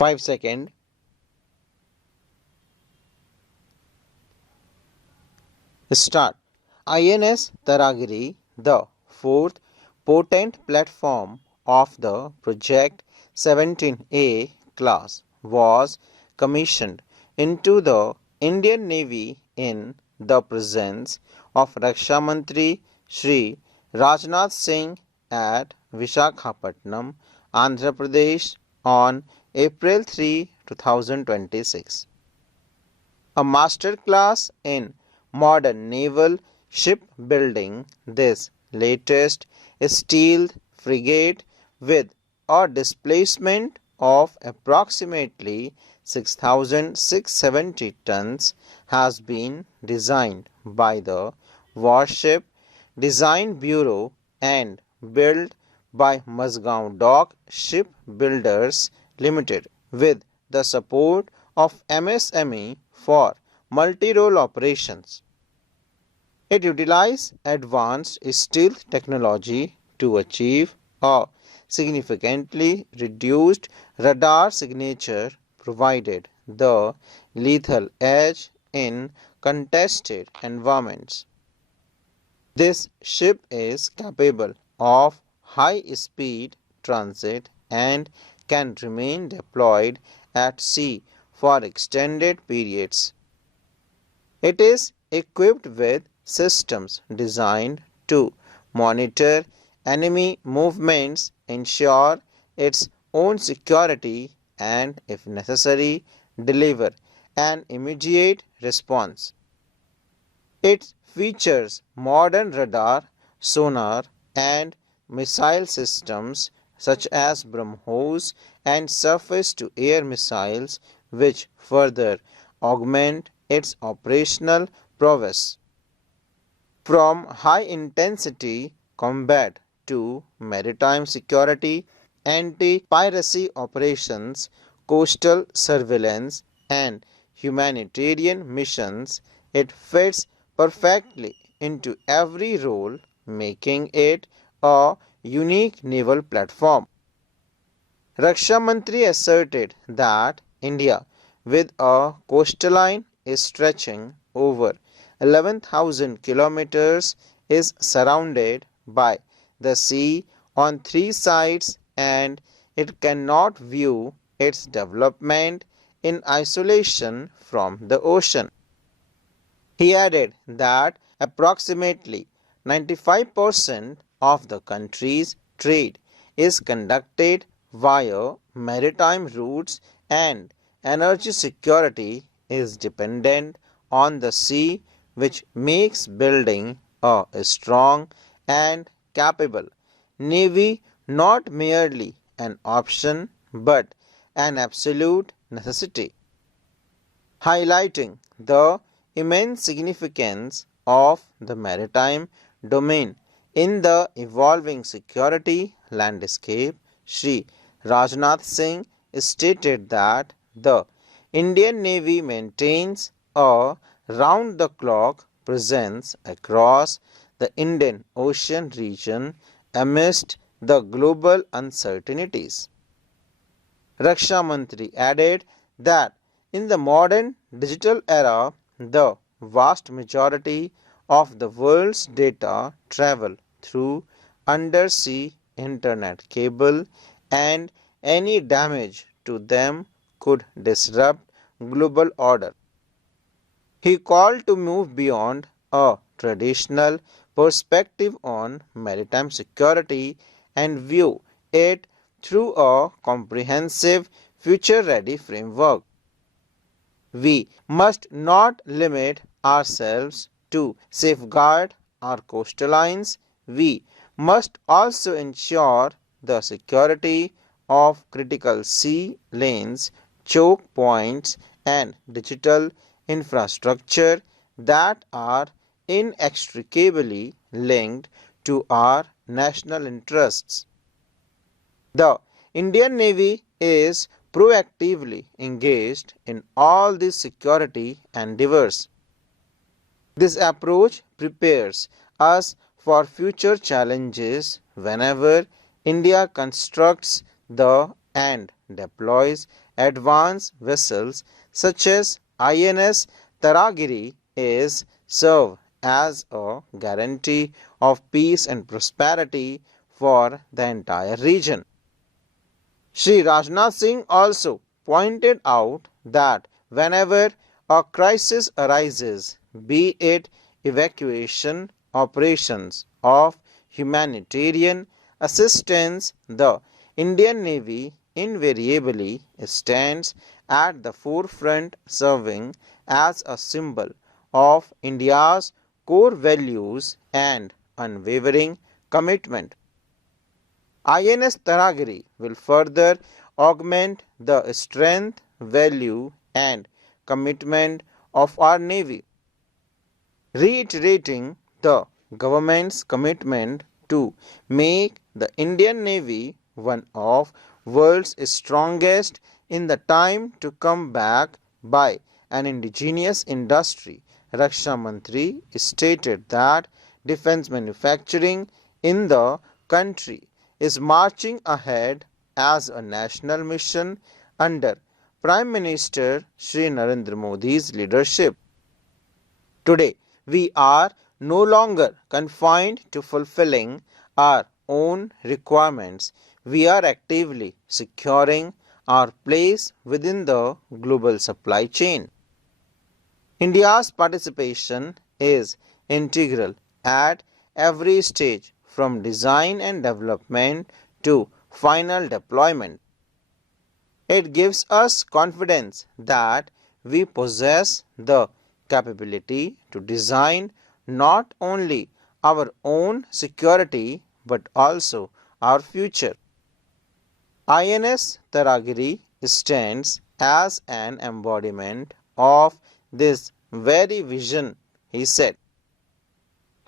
5 seconds. Start. INS Taragiri, the fourth potent platform of the Project 17A class, was commissioned into the Indian Navy in the presence of Raksha Mantri Shri Rajnath Singh at Visakhapatnam, Andhra Pradesh on April 3, 2026. A master class in modern naval shipbuilding, this latest stealth frigate with a displacement of approximately 6,670 tons has been designed by the Warship Design Bureau and built by Mazgaon Dock Shipbuilders Limited with the support of MSME for multi-role operations. It utilizes advanced stealth technology to achieve a significantly reduced radar signature, provided the lethal edge in contested environments. This ship is capable of high-speed transit and can remain deployed at sea for extended periods. It is equipped with systems designed to monitor enemy movements, ensure its own security, and, if necessary, deliver an immediate response. It features modern radar, sonar, and missile systems such as BrahMos and surface-to-air missiles, which further augment its operational prowess. From high-intensity combat to maritime security, anti-piracy operations, coastal surveillance, and humanitarian missions, it fits perfectly into every role, making it a unique naval platform. Raksha Mantri asserted that India, with a coastline stretching over 11,000 kilometers, is surrounded by the sea on three sides and it cannot view its development in isolation from the ocean. He added that approximately 95% of the country's trade is conducted via maritime routes and energy security is dependent on the sea, which makes building a strong and capable navy not merely an option but an absolute necessity. Highlighting the immense significance of the maritime domain in the evolving security landscape, Shri Rajnath Singh stated that the Indian Navy maintains a round-the-clock presence across the Indian Ocean region amidst the global uncertainties. Raksha Mantri added that in the modern digital era, the vast majority of the world's data travel through undersea internet cable and any damage to them could disrupt global order. He called to move beyond a traditional perspective on maritime security and view it through a comprehensive future-ready framework. We must not limit ourselves to safeguard our coastlines. We must also ensure the security of critical sea lanes, choke points, and digital infrastructure that are inextricably linked to our national interests. The Indian Navy is proactively engaged in all these security endeavors. This approach prepares us for future challenges whenever India constructs the and deploys advanced vessels such as INS Taragiri is serve as a guarantee of peace and prosperity for the entire region. Shri Rajnath Singh also pointed out that whenever a crisis arises, be it evacuation operations of humanitarian assistance, the Indian Navy invariably stands at the forefront, serving as a symbol of India's core values and unwavering commitment. INS Taragiri will further augment the strength, value, and commitment of our Navy, reiterating the government's commitment to make the Indian Navy one of world's strongest in the time to come, back by an indigenous industry. Raksha Mantri stated that defense manufacturing in the country is marching ahead as a national mission under Prime Minister Shri Narendra Modi's leadership. Today, we are no longer confined to fulfilling our own requirements. We are actively securing our place within the global supply chain. India's participation is integral at every stage, from design and development to final deployment. It gives us confidence that we possess the capability to design not only our own security but also our future. INS Taragiri stands as an embodiment of this very vision, he said,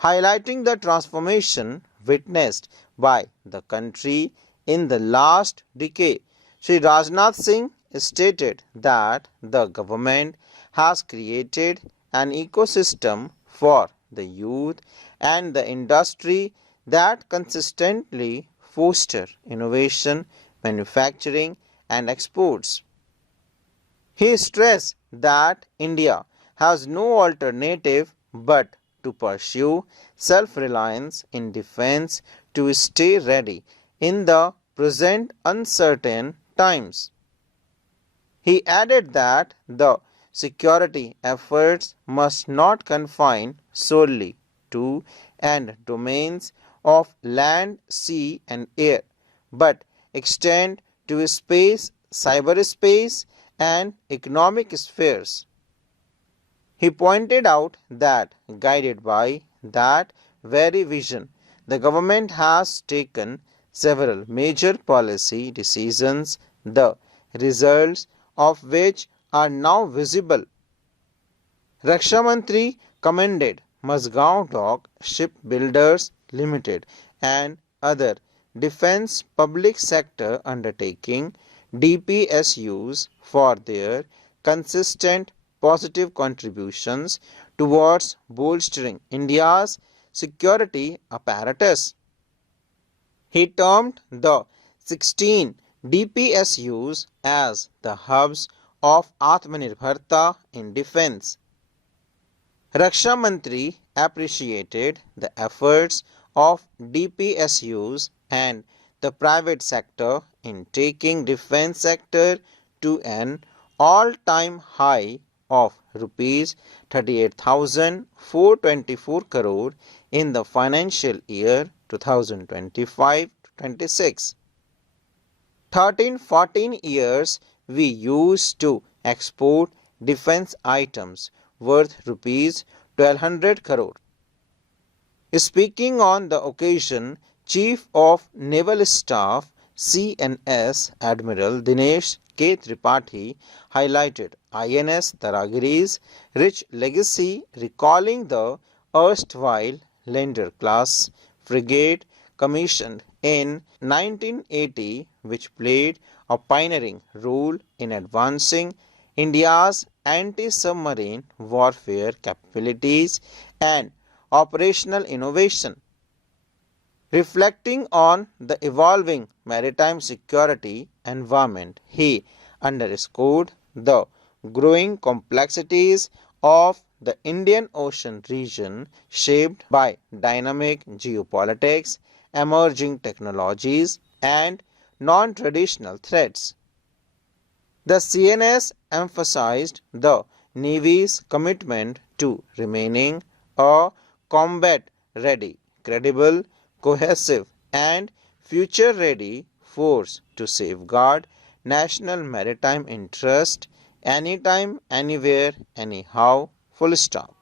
highlighting the transformation witnessed by the country in the last decade. Shri Rajnath Singh stated that the government has created an ecosystem for the youth and the industry that consistently foster innovation, manufacturing, and exports. He stressed that India has no alternative but to pursue self-reliance in defense to stay ready in the present uncertain times. He added that the security efforts must not confine solely to and domains of land, sea, and air, but extend to space, cyberspace, and economic spheres. He pointed out that, guided by that very vision, the government has taken several major policy decisions, the results of which are now visible. Raksha Mantri commended Mazgaon Dock Shipbuilders Limited and other defense public sector undertaking DPSUs for their consistent positive contributions towards bolstering India's security apparatus. He termed the 16 DPSUs as the hubs of Atmanirbharta in defense. Raksha Mantri appreciated the efforts of DPSUs and the private sector in taking defense sector to an all-time high of rupees 38,424 crore in the financial year 2025-26. 13-14 years we used to export defense items worth rupees 1,200 crore. Speaking on the occasion, Chief of Naval Staff CNS Admiral Dinesh K. Tripathi highlighted INS Taragiri's rich legacy, recalling the erstwhile Lander class frigate commissioned in 1980, which played a pioneering role in advancing India's anti-submarine warfare capabilities and operational innovation. Reflecting on the evolving maritime security environment, he underscored the growing complexities of the Indian Ocean region shaped by dynamic geopolitics, emerging technologies, and non-traditional threats. The CNS emphasized the Navy's commitment to remaining a combat-ready, credible, cohesive, and future-ready force to safeguard national maritime interest anytime, anywhere, anyhow. Full stop.